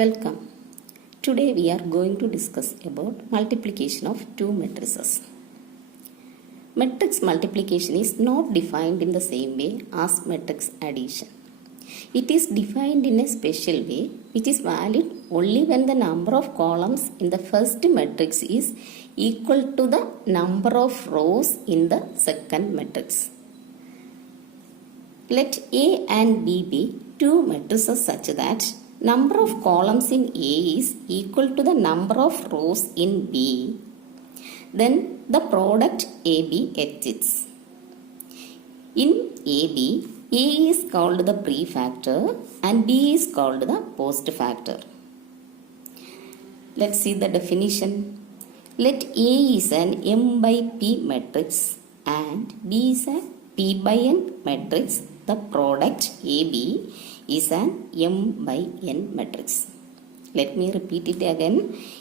Welcome. Today we are going to discuss about multiplication of two matrices. Matrix multiplication is not defined in the same way as matrix addition. It is defined in a special way which is valid only when the number of columns in the first matrix is equal to the number of rows in the second matrix. Let A and B be two matrices such that number of columns in A is equal to the number of rows in B. Then the product AB exists. In AB, A is called the prefactor and B is called the postfactor. Let's see the definition. Let A is an M by P matrix and B is a P by N matrix. The product AB is an M by N matrix. Let me repeat it again.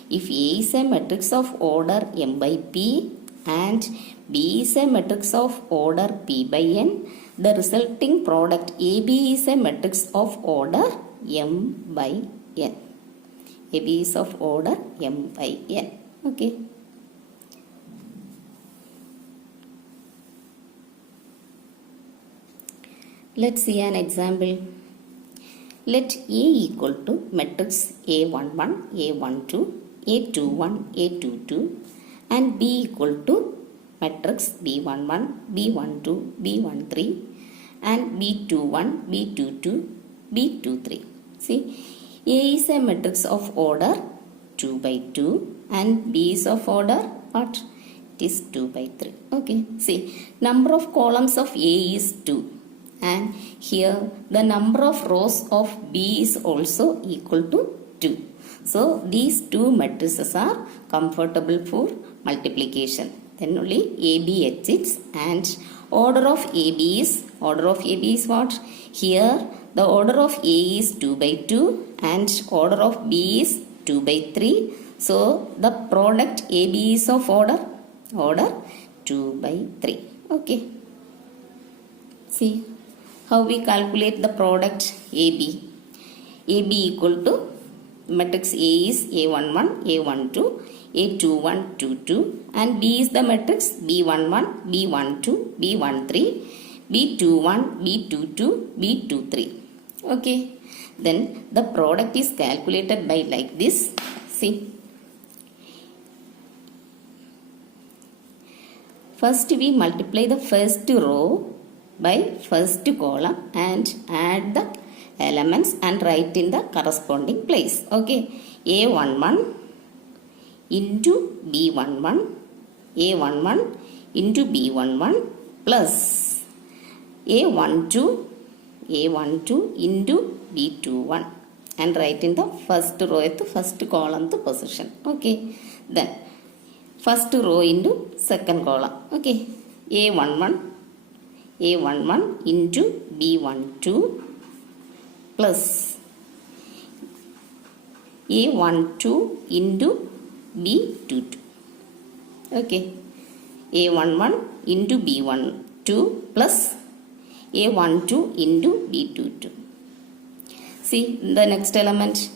If A is a matrix of order M by P and B is a matrix of order P by N, the resulting product AB is a matrix of order M by N. AB is of order M by N. Okay. Let's see an example. Let A equal to matrix A11, A12, A21, A22 and B equal to matrix B11, B12, B13 and B21, B22, B23. See, A is a matrix of order 2 by 2 and B is of order what? It is 2 by 3. Okay, see, number of columns of A is 2. And here the number of rows of B is also equal to 2. So these two matrices are comfortable for multiplication. Then only AB exists and order of AB is what? Here the order of A is 2 by 2 and order of B is 2 by 3. So the product AB is of order 2 by 3. Okay. See how we calculate the product AB. AB equal to matrix A is A11, A12, A21, 22 and B is the matrix B11, B12, B13, B21, B22, B23. Okay. Then the product is calculated by like this. See. First we multiply the first row by first column and add the elements and write in the corresponding place. Okay. A11 into B11, A11 into B11 plus A12 into B21 and write in the first row at the first column the position. Okay. Then first row into second column. Okay. A11 into B12 plus A12 into B22. Okay. A11 into B12 plus A12 into B22. See the next element,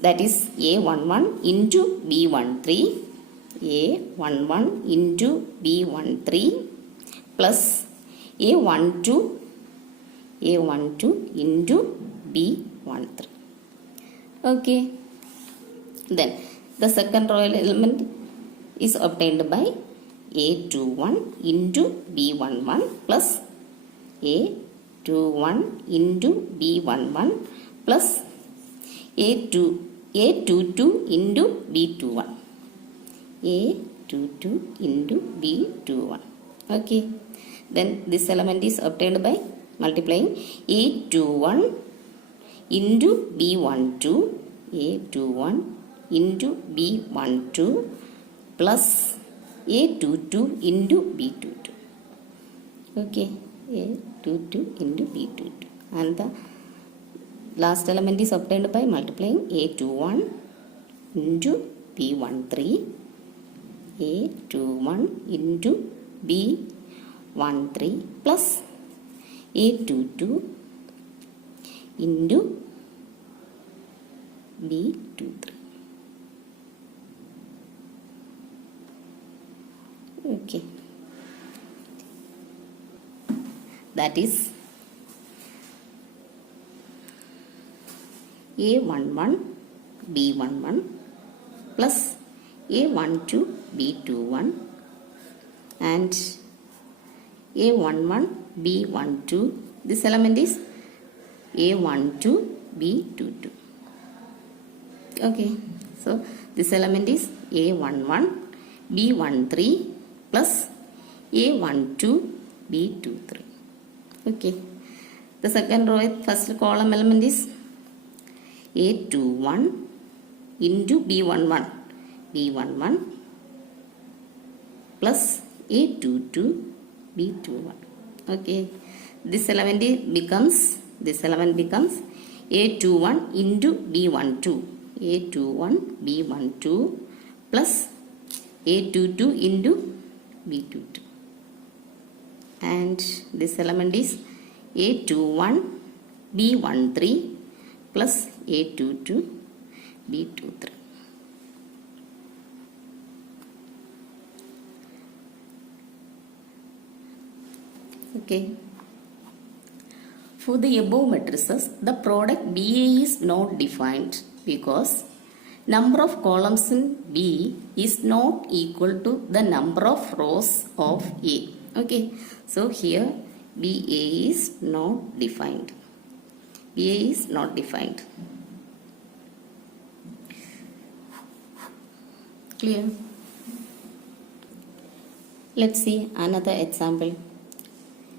that is A11 into B13, A11 into B13 plus A12 into B13. Okay. Then the second row element is obtained by A21 into B11 plus A21 into B11 plus A22 into B21. A22 into B21. Okay. Then this element is obtained by multiplying A21 into B12, A21 into B12 plus A22 into B22. Okay. A22 into B22. And the last element is obtained by multiplying A21 into B13, A21 into B13 plus A22 into B23. Okay, that is A11 B11 plus A12 B21 and A11 B12. This element is A12 B22. Okay, so this element is A11 B13 plus A12 B23. Okay, the second row, first column element is A21 into B11 B11 plus A22 B21. Okay, this element becomes A21 into B12 A21 B12 plus A22 into B22, and this element is A21 B13 plus A22 B23. Okay, for the above matrices, the product BA is not defined because number of columns in B is not equal to the number of rows of A. Okay, so here BA is not defined. BA is not defined. Clear? Let's see another example.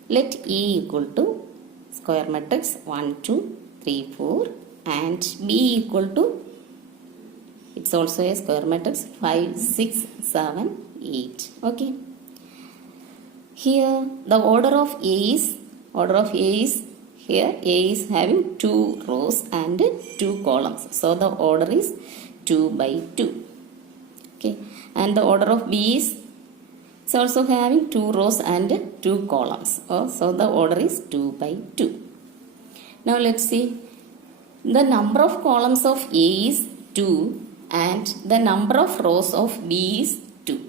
Let A equal to square matrix 1, 2, 3, 4 and B equal to, it's also a square matrix 5, 6, 7, 8. Okay. Here the order of A is here A is having 2 rows and 2 columns. So the order is 2 by 2. Okay. And the order of B is, it's also having 2 rows and 2 columns. So the order is 2 by 2. Now let's see. The number of columns of A is 2 and the number of rows of B is 2.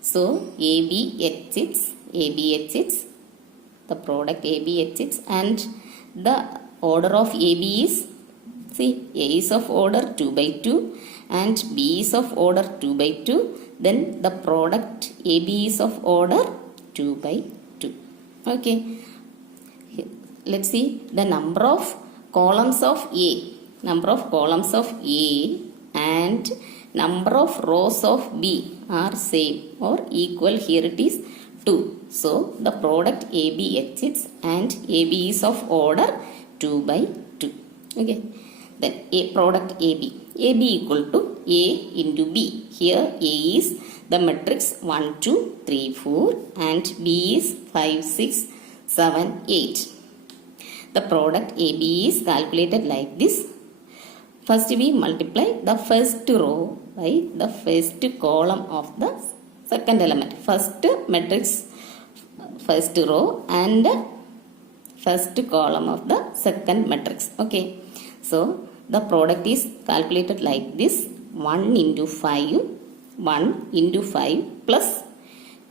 So AB exits, the product AB exits, and the order of AB is, see, A is of order 2 by 2 and B is of order 2 by 2. Then the product AB is of order 2 by 2. Okay. Let's see the number of columns of A. Number of columns of A and number of rows of B are same or equal. Here it is 2. So the product AB exits and AB is of order 2 by 2. Okay. Then A product AB. AB equal to A into B. Here A is the matrix 1, 2, 3, 4 and B is 5, 6, 7, 8. The product AB is calculated like this. First we multiply the first row by the first column of the second element. First matrix, first row and first column of the second matrix. Okay. So the product is calculated like this. 1 into 5 plus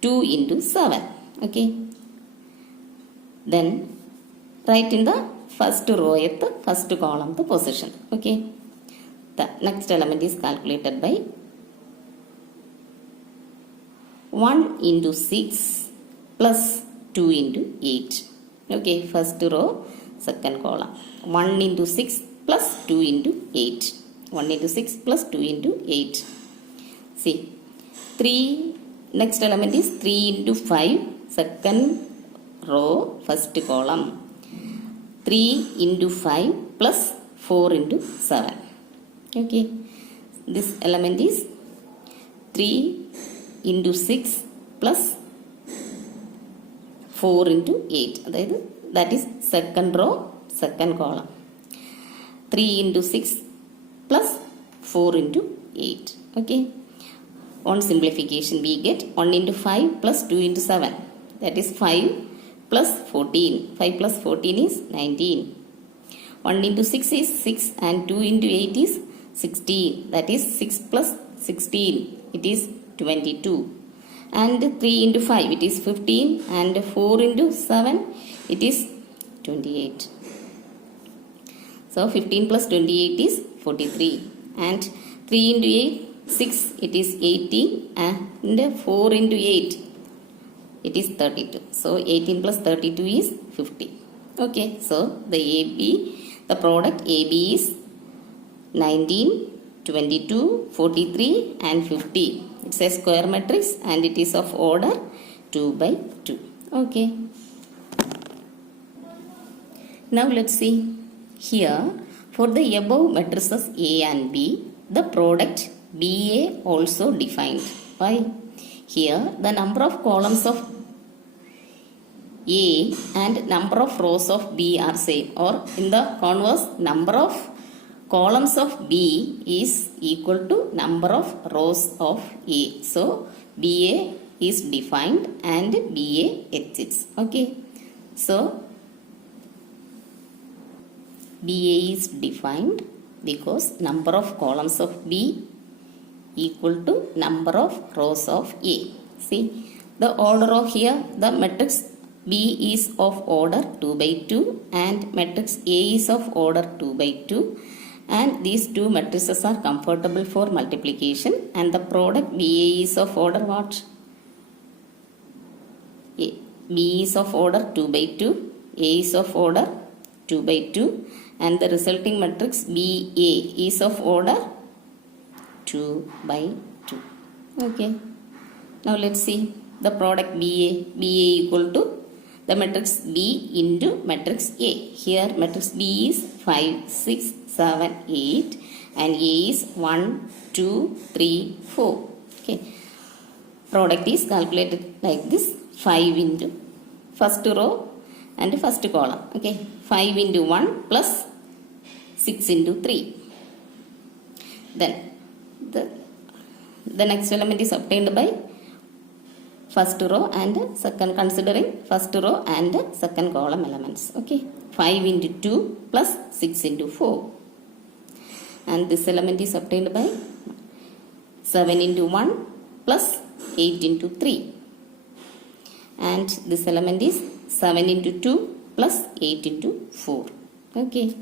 2 into 7. Okay. Then write in the first row at the first column the position. Okay. The next element is calculated by 1 into 6 plus 2 into 8. Okay. First row, second column. 1 into 6 plus 2 into 8. 1 into 6 plus 2 into 8. See, 3, next element is 3 into 5, second row, first column. 3 into 5 plus 4 into 7. Okay, this element is 3 into 6 plus 4 into 8. That is second row, second column. 3 into 6 plus 4 into 8. Okay. On simplification we get 1 into 5 plus 2 into 7. That is 5 plus 14. 5 plus 14 is 19. 1 into 6 is 6 and 2 into 8 is 16. That is 6 plus 16. It is 22. And 3 into 5, it is 15. And 4 into 7, it is 28. So 15 plus 28 is 43. And 3 into 8, 6, it is 18. And 4 into 8, it is 32. So 18 plus 32 is 50. Okay, so the product AB is 19, 22, 43 and 50. It's a square matrix and it is of order 2 by 2. Okay. Now let's see. Here, for the above matrices A and B, the product BA also defined. Why? Here, the number of columns of A and number of rows of B are same, or in the converse, number of columns of B is equal to number of rows of A. So, BA is defined and BA exists. Okay. So, BA is defined because number of columns of B equal to number of rows of A. See, the order of here, the matrix B is of order 2 by 2 and matrix A is of order 2 by 2, and these two matrices are comfortable for multiplication, and the product BA is of order what? B is of order 2 by 2, A is of order 2 by 2, and the resulting matrix BA is of order 2 by 2. Okay. Now let's see the product BA. BA equal to the matrix B into matrix A. Here matrix B is 5, 6, 7, 8 and A is 1, 2, 3, 4. Okay. Product is calculated like this: 5 into first row and first column. Okay. 5 into 1 plus 6 into 3. Then the next element is obtained by first row and second, considering first row and second column elements. Okay. 5 into 2 plus 6 into 4. And this element is obtained by 7 into 1 plus 8 into 3. And this element is 7 into 2 plus 8 into 4. Okay.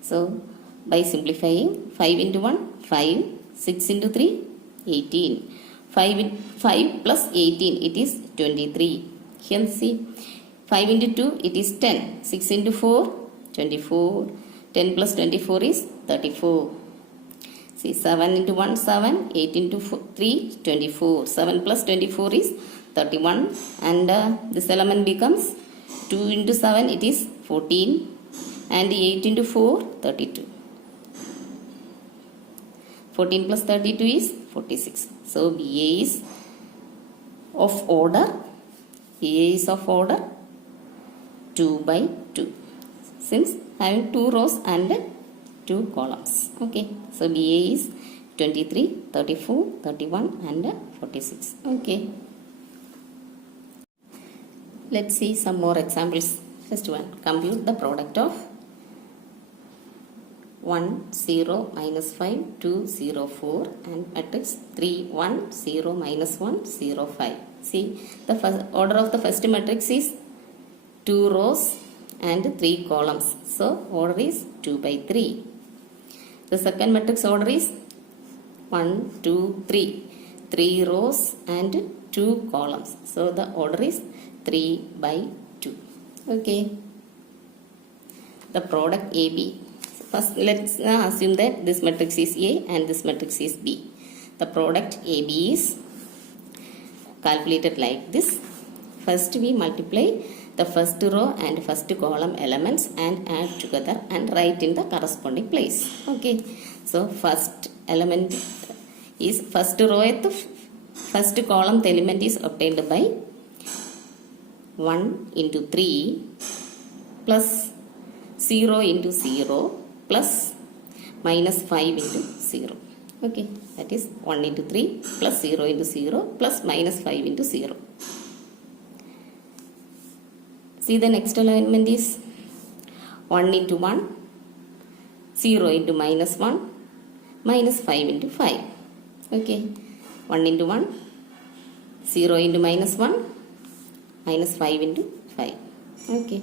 So, by simplifying, 5 into 1, 5, 6 into 3, 18. 5 plus 18, it is 23. Here see, 5 into 2, it is 10. 6 into 4, 24. 10 plus 24 is 34. See, 7 into 1, 7. 8 into 3, 24. 7 plus 24 is 31. And this element becomes 2 into 7, it is 14. And 8 into 4, 32. 14 plus 32 is 46. So, BA is of order 2 by 2. Since having 2 rows and 2 columns. Okay. So, BA is 23, 34, 31 and 46. Okay. Let's see some more examples. First one, compute the product of 1, 0, minus 5, 2, 0, 4 and matrix 3, 1, 0, minus 1, 0, 5. See, the first order of the first matrix is 2 rows and 3 columns. So, order is 2 by 3. The second matrix order is 1, 2, 3. 3 rows and 2 columns. So, the order is 3 by 2. Okay. The product AB. First, let's assume that this matrix is A and this matrix is B. The product AB is calculated like this. First, we multiply the first row and first column elements and add together and write in the corresponding place. Okay. So, first element is first row at the first column, the element is obtained by 1 into 3 plus 0 into 0 plus minus 5 into 0. Okay, that is 1 into 3 plus 0 into 0 plus minus 5 into 0. See, the next element is 1 into 1, 0 into minus 1, minus 5 into 5. Okay, 1 into 1, 0 into minus 1, minus 5 into 5. Okay,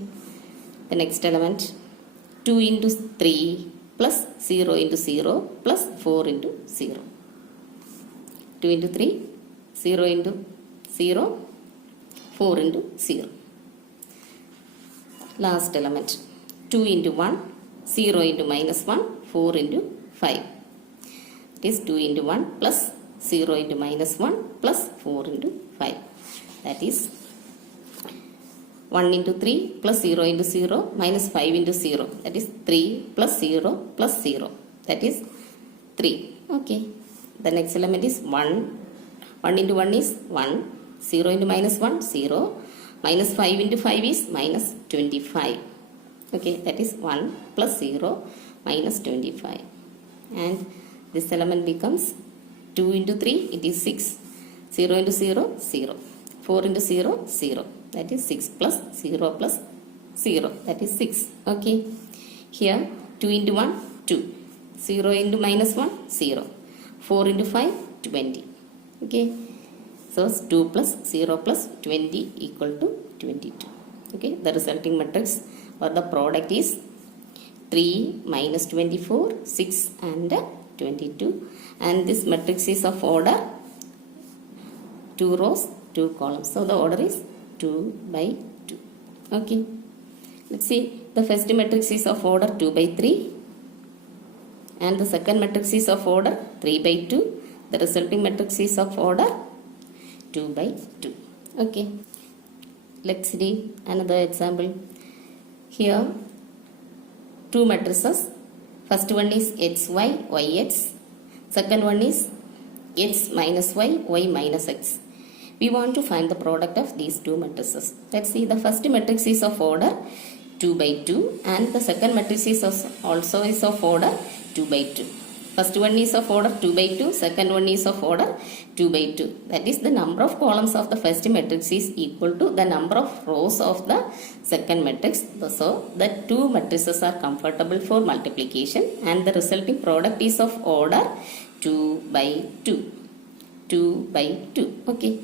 the next element 2 into 3 plus 0 into 0 plus 4 into 0. 2 into 3, 0 into 0, 4 into 0. Last element 2 into 1, 0 into minus 1, 4 into 5. It is 2 into 1 plus 0 into minus 1 plus 4 into 5. That is 1 into 3 plus 0 into 0 minus 5 into 0. That is 3 plus 0 plus 0. That is 3. Okay. The next element is 1. 1 into 1 is 1. 0 into minus 1, 0. Minus 5 into 5 is minus 25. Okay. That is 1 plus 0 minus 25. And this element becomes 2 into 3, it is 6. 0 into 0, 0. 4 into 0, 0. That is 6 plus 0 plus 0. That is 6. Okay. Here 2 into 1, 2. 0 into minus 1, 0. 4 into 5, 20. Okay. So 2 plus 0 plus 20 equal to 22. Okay. The resulting matrix or the product is 3 minus 24, 6 and 22. And this matrix is of order 2 rows, 2 columns. So the order is 2 by 2. Okay. Let's see. The first matrix is of order 2 by 3. And the second matrix is of order 3 by 2. The resulting matrix is of order 2 by 2. Okay. Let's read another example. Here, 2 matrices. First one is xy, yx. Second one is x minus y, y minus x. We want to find the product of these two matrices. Let's see. The first matrix is of order 2 by 2 and the second matrix is also of order 2 by 2. First one is of order 2 by 2, second one is of order 2 by 2. That is, the number of columns of the first matrix is equal to the number of rows of the second matrix. So, the two matrices are comfortable for multiplication and the resulting product is of order 2 by 2. 2 by 2. Okay.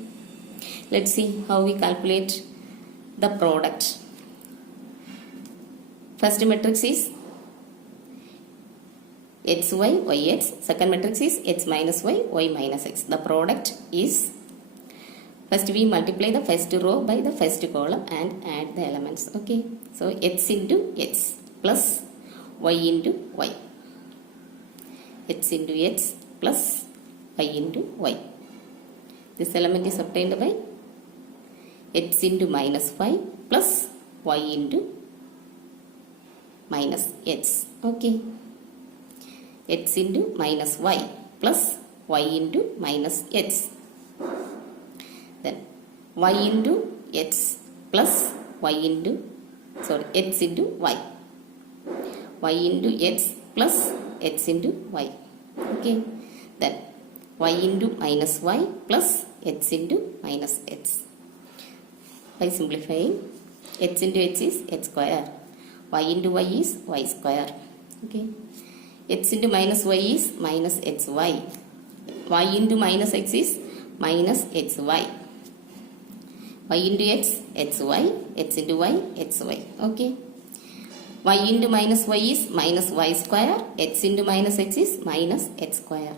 Let's see how we calculate the product. First matrix is xy, yx. Second matrix is x minus y, y minus x. The product is, first we multiply the first row by the first column and add the elements. Okay. So x into x plus y into y. X into x plus y into y. This element is obtained by x into minus 5 plus y into minus x. Okay. X into minus y plus y into minus x. Then y into x plus y into, x into y. Y into x plus x into y. Okay. Then y into minus y plus x into minus x. By simplifying, x into x is x square. Y into y is y square. Okay. X into minus y is minus xy. Y into minus x is minus xy. Y into x, xy. X into y, xy. Okay. Y into minus y is minus y square. X into minus x is minus x square.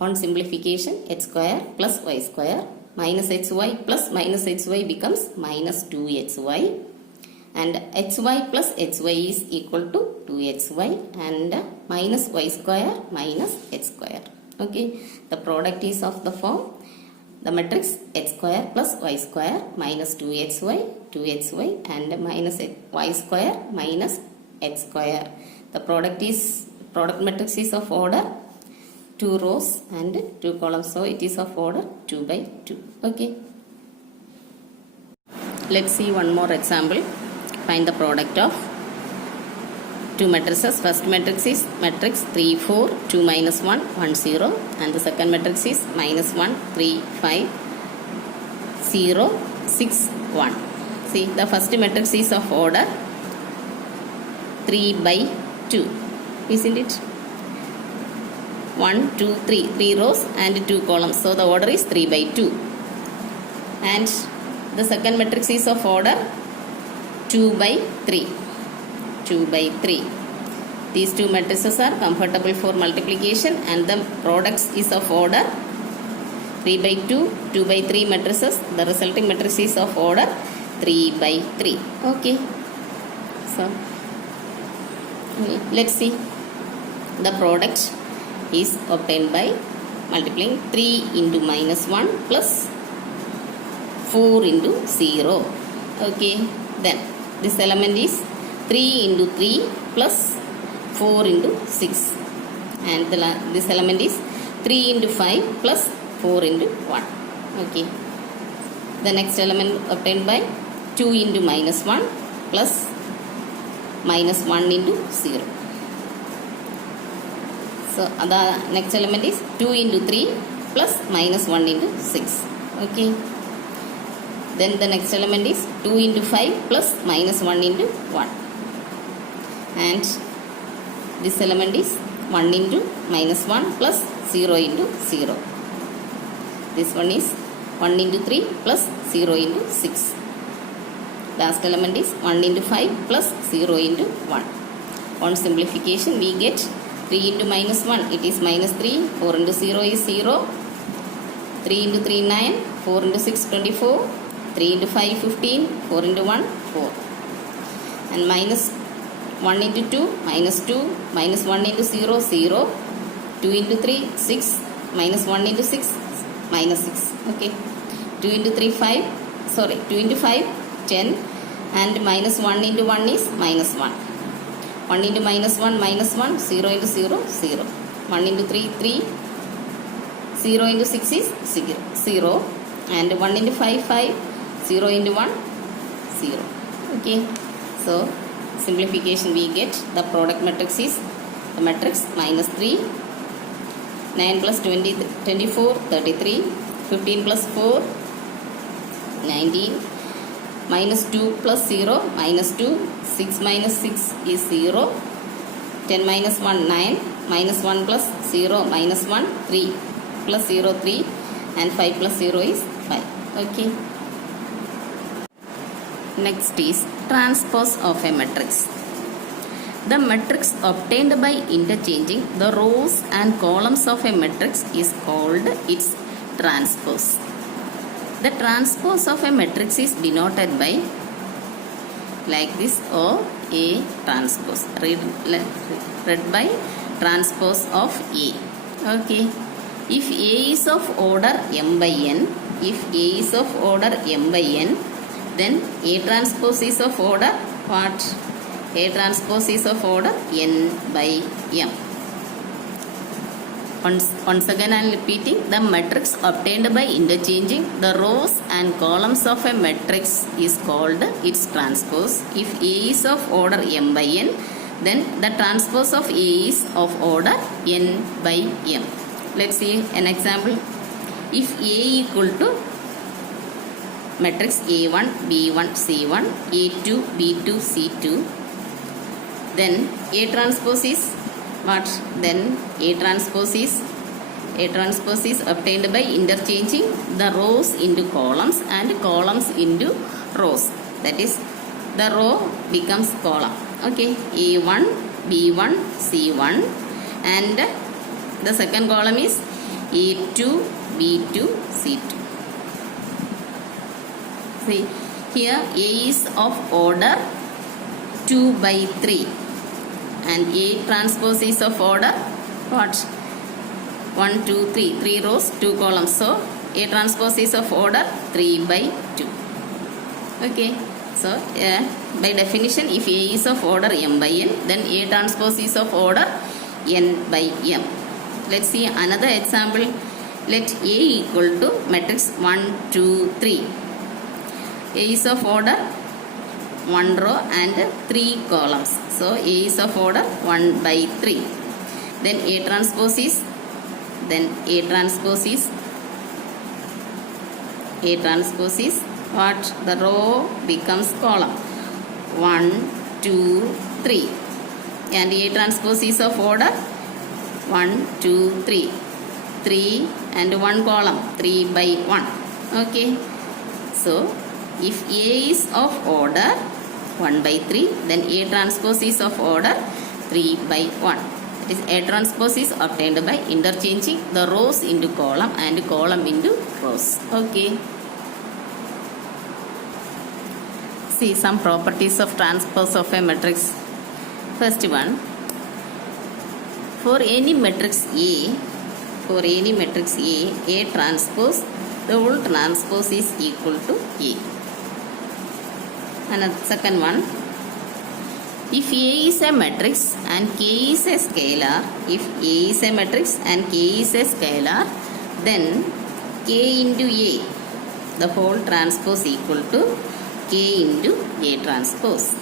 On simplification, x square plus y square minus xy plus minus xy becomes minus 2xy. And xy plus xy is equal to 2xy and minus y square minus x square. Okay. The product is of the form, the matrix x square plus y square minus 2xy, 2xy and minus y square minus x square. The product matrix is of order 2 rows and 2 columns. So it is of order 2 by 2. Okay. Let's see one more example. Find the product of two matrices. First matrix is matrix 3, 4, 2 minus 1, 1, 0. And the second matrix is minus 1, 3, 5, 0, 6, 1. See, the first matrix is of order 3 by 2. Isn't it? 1, 2, 3. 3 rows and 2 columns. So the order is 3 by 2. And the second matrix is of order 2 by 3. 2 by 3. These two matrices are comfortable for multiplication and the products is of order 3 by 2, 2 by 3 matrices. The resulting matrix is of order 3 by 3. Okay. So let's see. The product is obtained by multiplying 3 into minus 1 plus 4 into 0. Okay. Then this element is 3 into 3 plus 4 into 6. And this element is 3 into 5 plus 4 into 1. Okay. The next element obtained by 2 into minus 1 plus minus 1 into 0. So the next element is 2 into 3 plus minus 1 into 6. Okay. Then the next element is 2 into 5 plus minus 1 into 1. And this element is 1 into minus 1 plus 0 into 0. This one is 1 into 3 plus 0 into 6. Last element is 1 into 5 plus 0 into 1. On simplification we get 3 into minus 1, it is minus 3. 4 into 0 is 0. 3 into 3, 9. 4 into 6, 24. 3 into 5, 15. 4 into 1, 4. And minus 1 into 2, minus 2. Minus 1 into 0, 0. 2 into 3, 6. Minus 1 into 6, minus 6. Okay. 2 into 3, 5. Sorry, 2 into 5, 10. And minus 1 into 1 is minus 1. 1 into minus 1, minus 1. 0 into 0, 0. 1 into 3, 3. 0 into 6 is 0. And 1 into 5, 5. 0 into 1, 0. Okay. So simplification we get the product matrix is the matrix minus 3. 9 plus 20, 24, 33. 15 plus 4, 19. Minus 2 plus 0, minus 2. 6 minus 6 is 0. 10 minus 1, 9. Minus 1 plus 0, minus 1, 3. Plus 0, 3. And 5 plus 0 is 5. Okay. Next is transpose of a matrix. The matrix obtained by interchanging the rows and columns of a matrix is called its transpose. The transpose of a matrix is denoted by like this or A transpose. Read by transpose of A. Okay. If A is of order m by n, then A transpose is of order what? A transpose is of order n by m. Once again I am repeating, the matrix obtained by interchanging the rows and columns of a matrix is called its transpose. If A is of order m by n, then the transpose of A is of order n by m. Let's see an example. If A equal to matrix A1, B1, C1, A2, B2, C2, then A transpose is what? Then A transpose is obtained by interchanging the rows into columns and columns into rows. That is, the row becomes column. Okay, A1, B1, C1, and the second column is A2, B2, C2. See, here A is of order 2 by 3 and A transpose is of order what? 1, 2, 3. 3 rows, 2 columns. So A transpose is of order 3 by 2. Okay. So by definition, if A is of order m by n, then A transpose is of order n by m. Let's see another example. Let A equal to matrix 1, 2, 3. A is of order 1 row and 3 columns. So A is of order 1 by 3. Then A transpose is what? The row becomes column. 1, 2, 3. And A transpose is of order 1, 2, 3. 3 and 1 column, 3 by 1. Okay. So, if A is of order 1 by 3, then A transpose is of order 3 by 1. That is, A transpose is obtained by interchanging the rows into column and column into rows. Okay. See some properties of transpose of a matrix. First one, for any matrix A, A transpose, the whole transpose is equal to A. And second one, if A is a matrix and K is a scalar, then K into A, the whole transpose equal to K into A transpose.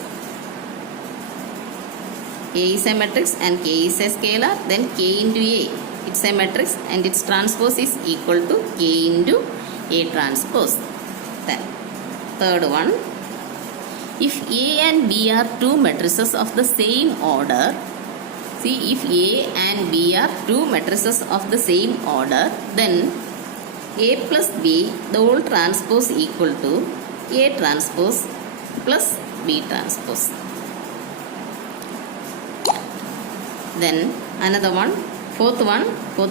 A is a matrix and K is a scalar, then K into A. It's a matrix and its transpose is equal to K into A transpose. Then, third one, if A and B are two matrices of the same order, see, if A and B are two matrices of the same order, then A plus B, the whole transpose equal to A transpose plus B transpose. Then another one, fourth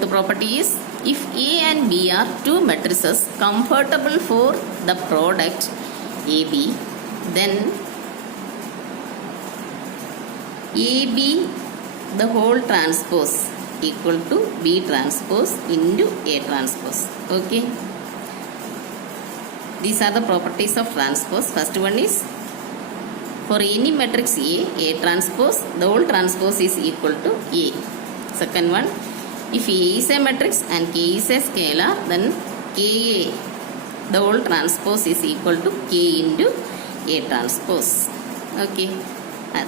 property is, if A and B are two matrices comfortable for the product AB, then AB the whole transpose equal to B transpose into A transpose. Okay. These are the properties of transpose. First one is, for any matrix A transpose, the whole transpose is equal to A. Second one, if A is a matrix and K is a scalar, then KA, the whole transpose is equal to K into A transpose. Okay.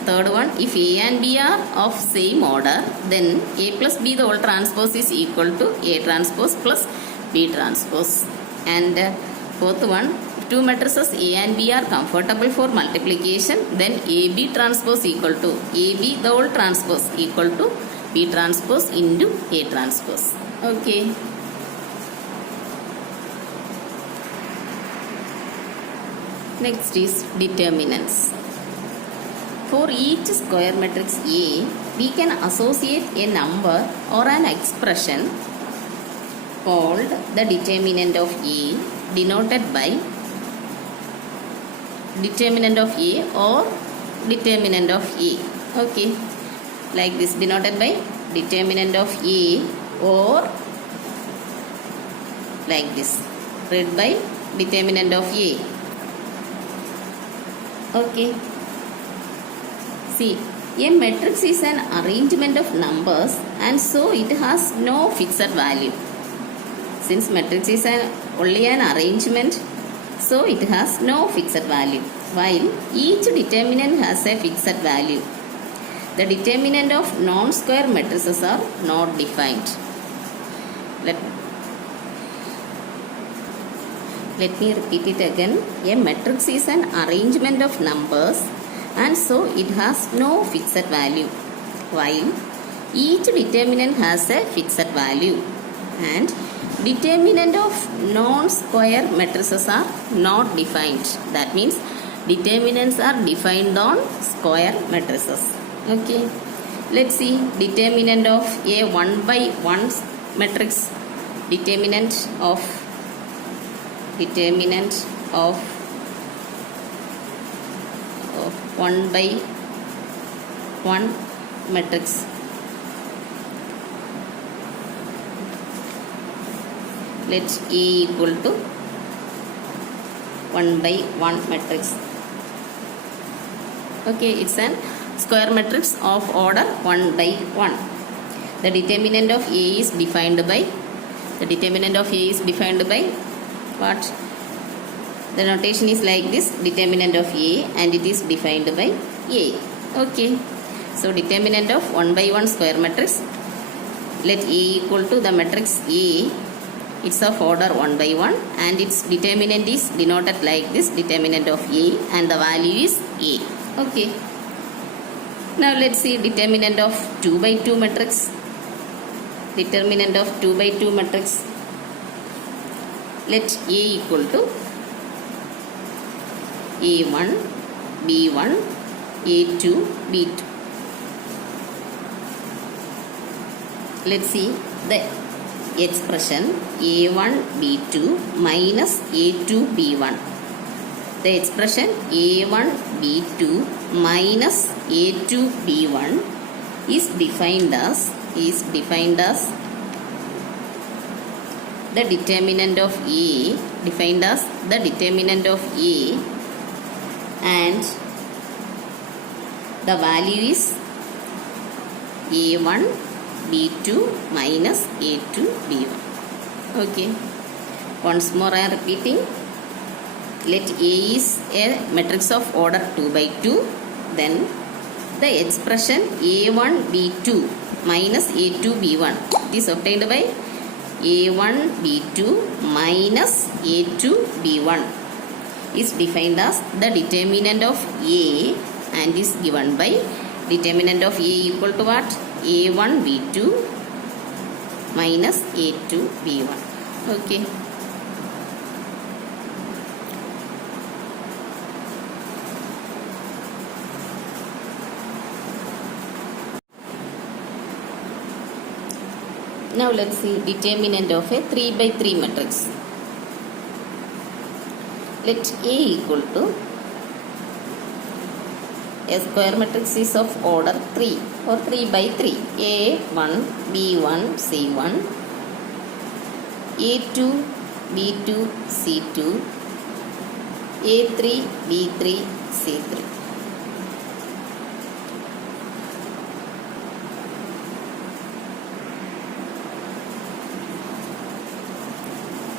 Third one, if A and B are of same order, then A plus B, the whole transpose is equal to A transpose plus B transpose. And fourth one, if two matrices A and B are comfortable for multiplication, then AB transpose equal to AB, the whole transpose equal to B transpose into A transpose. Okay. Next is determinants. For each square matrix A, we can associate a number or an expression called the determinant of A, denoted by determinant of A or determinant of A. Okay. Like this, denoted by determinant of A, or like this, read by determinant of A. Okay. See, a matrix is an arrangement of numbers and so it has no fixed value. Since matrix is only an arrangement, so it has no fixed value, while each determinant has a fixed value. The determinant of non-square matrices are not defined. Let me repeat it again. A matrix is an arrangement of numbers and so it has no fixed value, while each determinant has a fixed value. And determinant of non-square matrices are not defined. That means determinants are defined on square matrices. Okay. Let's see determinant of a 1 by 1 matrix. Determinant of 1 by 1 matrix. Let A equal to 1 by 1 matrix. Okay, it's an square matrix of order 1 by 1. The determinant of A is defined by what? The notation is like this, determinant of A, and it is defined by A. Okay. So determinant of 1 by 1 square matrix, let A equal to the matrix A. It's of order 1 by 1 and its determinant is denoted like this, determinant of A, and the value is A. Okay. Now let's see determinant of 2 by 2 matrix. determinant of 2 by 2 matrix. Let A equal to A1, B1, A2, B2. Let's see the expression A1, B2 minus A2, B1. The expression A1, B2 minus A2, B1 is defined as the determinant of A, defined as the determinant of A, and the value is A1, B2 minus A2, B1. Okay. Once more I am repeating. Let A is a matrix of order 2 by 2. Then the expression A1, B2 minus A2, B1 is obtained by A1, B2 minus A2, B1 is defined as the determinant of A and is given by determinant of A equal to what? A1, B2 minus A2, B1. Okay. Now let's see determinant of a 3 by 3 matrix. Let A equal to a square matrix is of order 3 or 3 by 3. A1, B1, C1, A2, B2, C2, A3, B3, C3.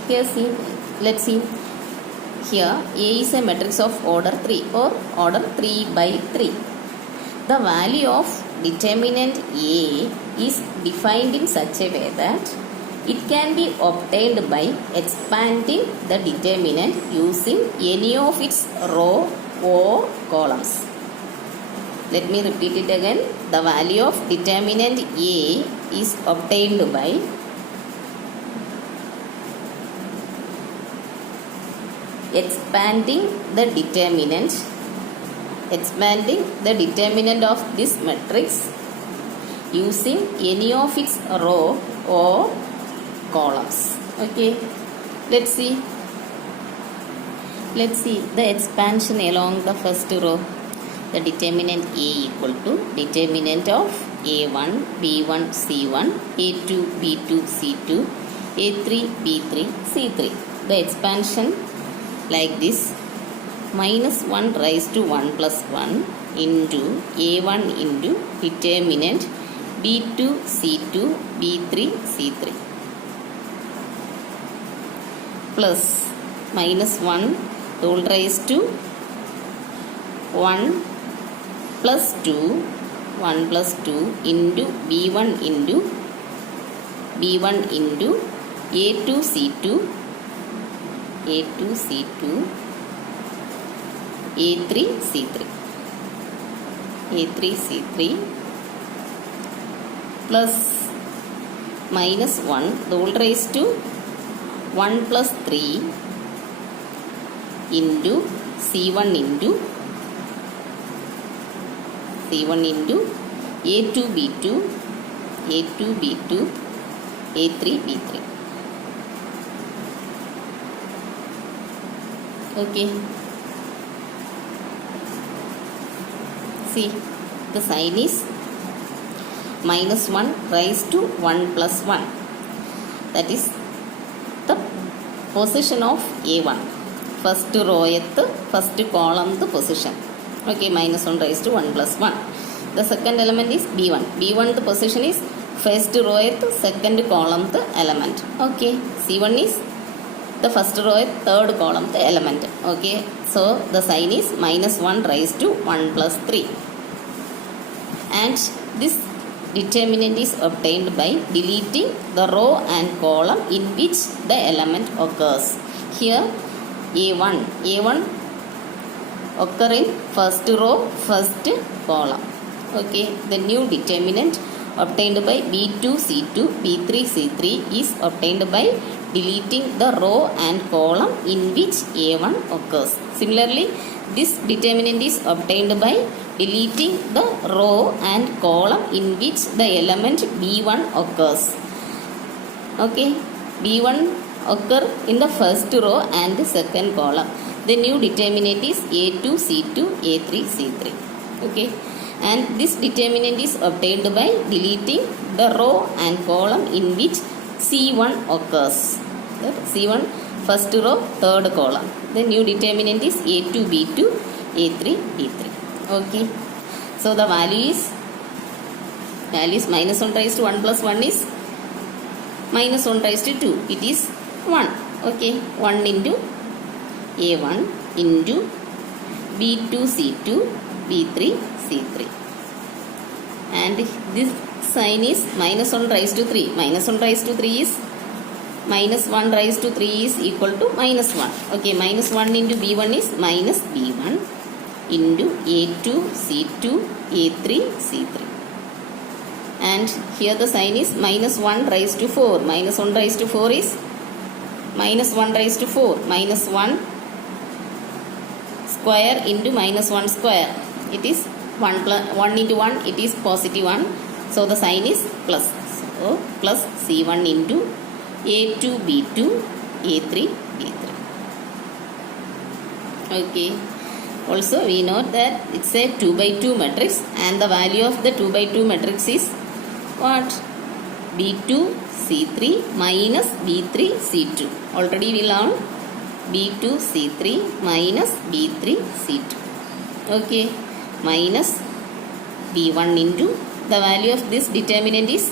Here see, let's see. Here A is a matrix of order 3 or order 3 by 3. The value of determinant A is defined in such a way that it can be obtained by expanding the determinant using any of its row or columns. Let me repeat it again. The value of determinant A is obtained by expanding the determinant of this matrix using any of its row or columns. Okay, let's see the expansion along the first row. The determinant A equal to determinant of A1, B1, C1, A2, B2, C2, A3, B3, C3. The expansion like this: minus 1 raised to 1 plus 1 into A1 into determinant B2, C2, B3, C3 plus minus 1 whole raised to 1 plus 2 into B1 into A2, C2, A2, C2, A3, C3, A3, C3 plus minus 1 the whole raised to 1 plus 3 into C1 into A2, B2, A3, B3. Okay. See, the sign is minus 1 raised to 1 plus 1. That is the position of A1. First row at the first column the position. Okay, minus 1 raised to 1 plus 1. The second element is B1. B1 the position is first row at the second column the element. Okay, C1 is the first row at third column the element. Okay, so the sign is minus 1 raised to 1 plus 3. And this determinant is obtained by deleting the row and column in which the element occurs. Here A1 occur in first row, first column. Okay, the new determinant obtained by B2 C2 B3 C3 is obtained by deleting the row and column in which A1 occurs. Similarly, this determinant is obtained by deleting the row and column in which the element B1 occurs. Okay, B1 occur in the first row and the second column. The new determinant is A2 C2 A3 C3. Okay, and this determinant is obtained by deleting the row and column in which C1 occurs. That C1 first row third column. The new determinant is A2 B2 A3 B3. Okay, so the value is minus 1 raised to 1 plus 1 is minus 1 raised to 2. It is 1. Okay, 1 into A1 into B2 C2 B3 C3. And this sign is minus 1 raised to 3. Minus 1 raised to 3 is minus 1 raised to 3 is equal to minus 1. Okay, minus 1 into B1 is minus B1 into A2 C2 A3 C3. And here the sign is minus 1 raised to 4. Minus 1 raised to 4 is minus 1 raised to 4. Minus 1 square into minus 1 square. It is 1 plus 1 into 1. It is positive 1. So the sign is plus. So plus C1 into A2 B2 A3 B3. Okay. Also we know that it's a 2 by 2 matrix and the value of the 2 by 2 matrix is what? B2 C3 minus B3 C2. Already we learned B2 C3 minus B3 C2. Okay, minus B1 into the value of this determinant is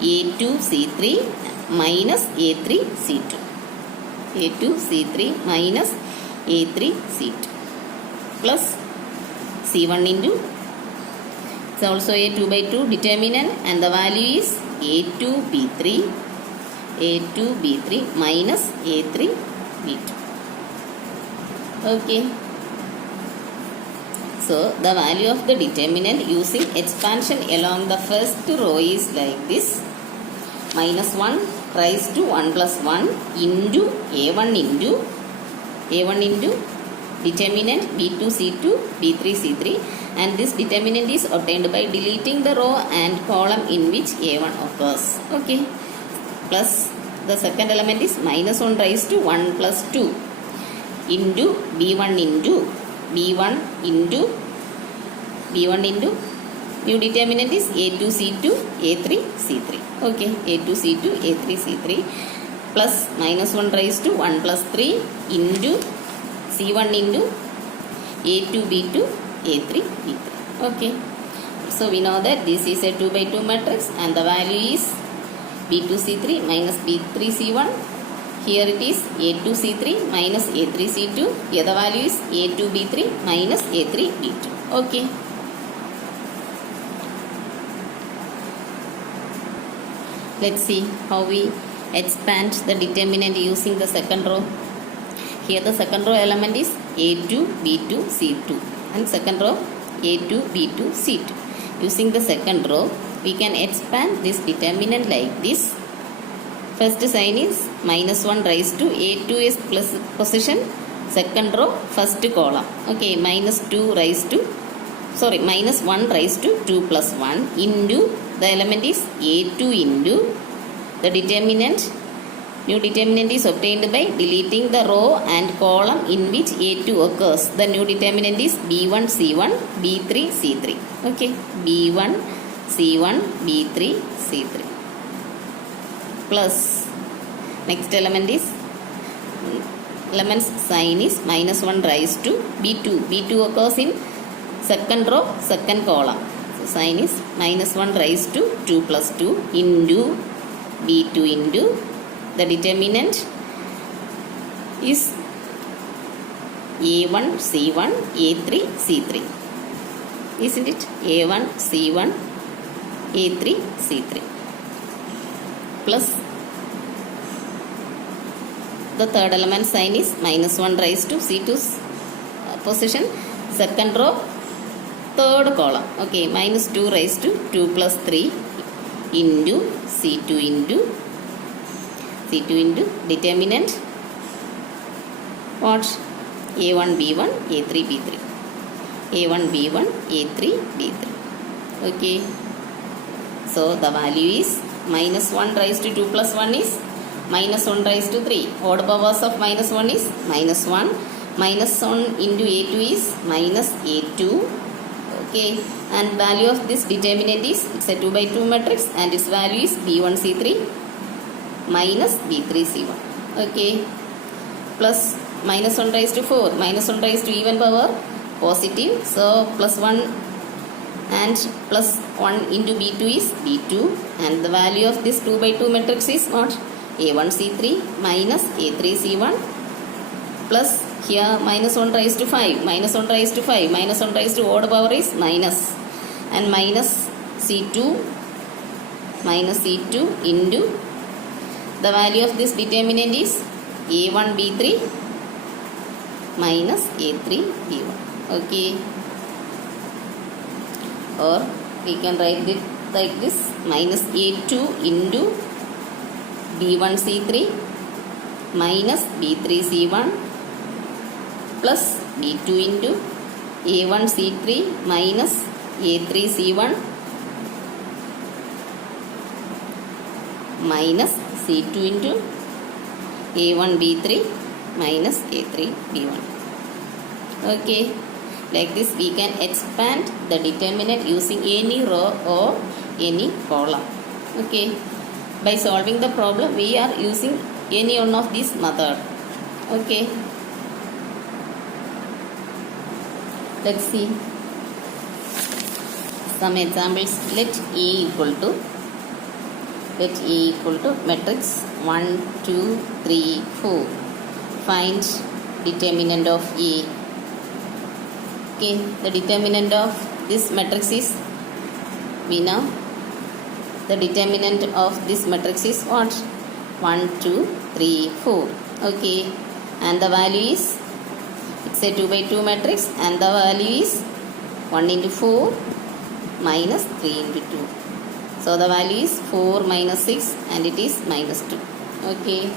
A2 C3 minus A3 C2. A2 C3 minus A3 C2 plus C1 into, it's also a 2 by 2 determinant and the value is A2 B3 minus A3 B2. Okay, so the value of the determinant using expansion along the first row is like this: minus 1 raised to 1 plus 1 into A1 into determinant B2 C2 B3 C3, and this determinant is obtained by deleting the row and column in which A1 occurs. Okay, plus the second element is minus 1 raised to 1 plus 2 into B1 into new determinant is A2 C2 A3 C3. Okay, A2 C2 A3 C3 plus minus 1 raised to 1 plus 3 into C1 into A2 B2 A3 B3. Okay, so we know that this is a 2 by 2 matrix and the value is B2 C3 minus B3 C1. Here it is A2 C3 minus A3 C2. Here the value is A2 B3 minus A3 B2. Okay. Let's see how we expand the determinant using the second row. Here the second row element is A2 B2 C2 and second row A2 B2 C2. Using the second row, we can expand this determinant like this. First sign is minus 1 raised to A2 is plus position, second row first column. Okay, minus 1 raised to 2 plus 1 into the element is A2 into the determinant. New determinant is obtained by deleting the row and column in which A2 occurs. The new determinant is B1 C1 B3 C3. Okay, B1 C1 B3 C3 plus next element is element's sign is minus 1 raised to B2. B2 occurs in second row second column. So sign is minus 1 raised to 2 plus 2 into B2 into the determinant is A1 C1 A3 C3. Isn't it? A1 C1 A3 C3 plus the third element sign is minus 1 raised to C2's position, second row third column. Okay, minus 2 raised to 2 plus 3 into C2 into determinant what? A1 B1 A3 B3. A1 B1 A3 B3. Okay, so the value is minus 1 raised to 2 plus 1 is minus 1 raised to 3. Odd powers of minus 1 is minus 1. Minus 1 into A2 is minus A2. Okay, and value of this determinant is, it's a 2 by 2 matrix and its value is B1 C3 minus B3 C1. Okay, plus minus 1 raised to 4, minus 1 raised to even power positive, so plus 1 and plus 1 into B2 is B2, and the value of this 2 by 2 matrix is what? A1 C3 minus A3 C1 plus here minus 1 raised to 5, minus 1 raised to 5, minus 1 raised to odd power is minus, and minus C2 into the value of this determinant is A1 B3 minus A3 B1. Okay, or we can write it like this, minus A2 into B1 C3 minus B3 C1 plus B2 into A1 C3 minus A3 C1 minus C2 into A1 B3 minus A3 B1. Okay, like this we can expand the determinant using any row or any column. Okay, by solving the problem we are using any one of these method. Okay, let's see some examples. Let A equal to matrix 1 2 3 4. Find determinant of A. Okay, the determinant of this matrix is, we know the determinant of this matrix is what? 1 2 3 4. Okay, and the value is, it's a 2 by 2 matrix and the value is 1 into 4 minus 3 into 2. So the value is 4 minus 6 and it is minus 2. Okay.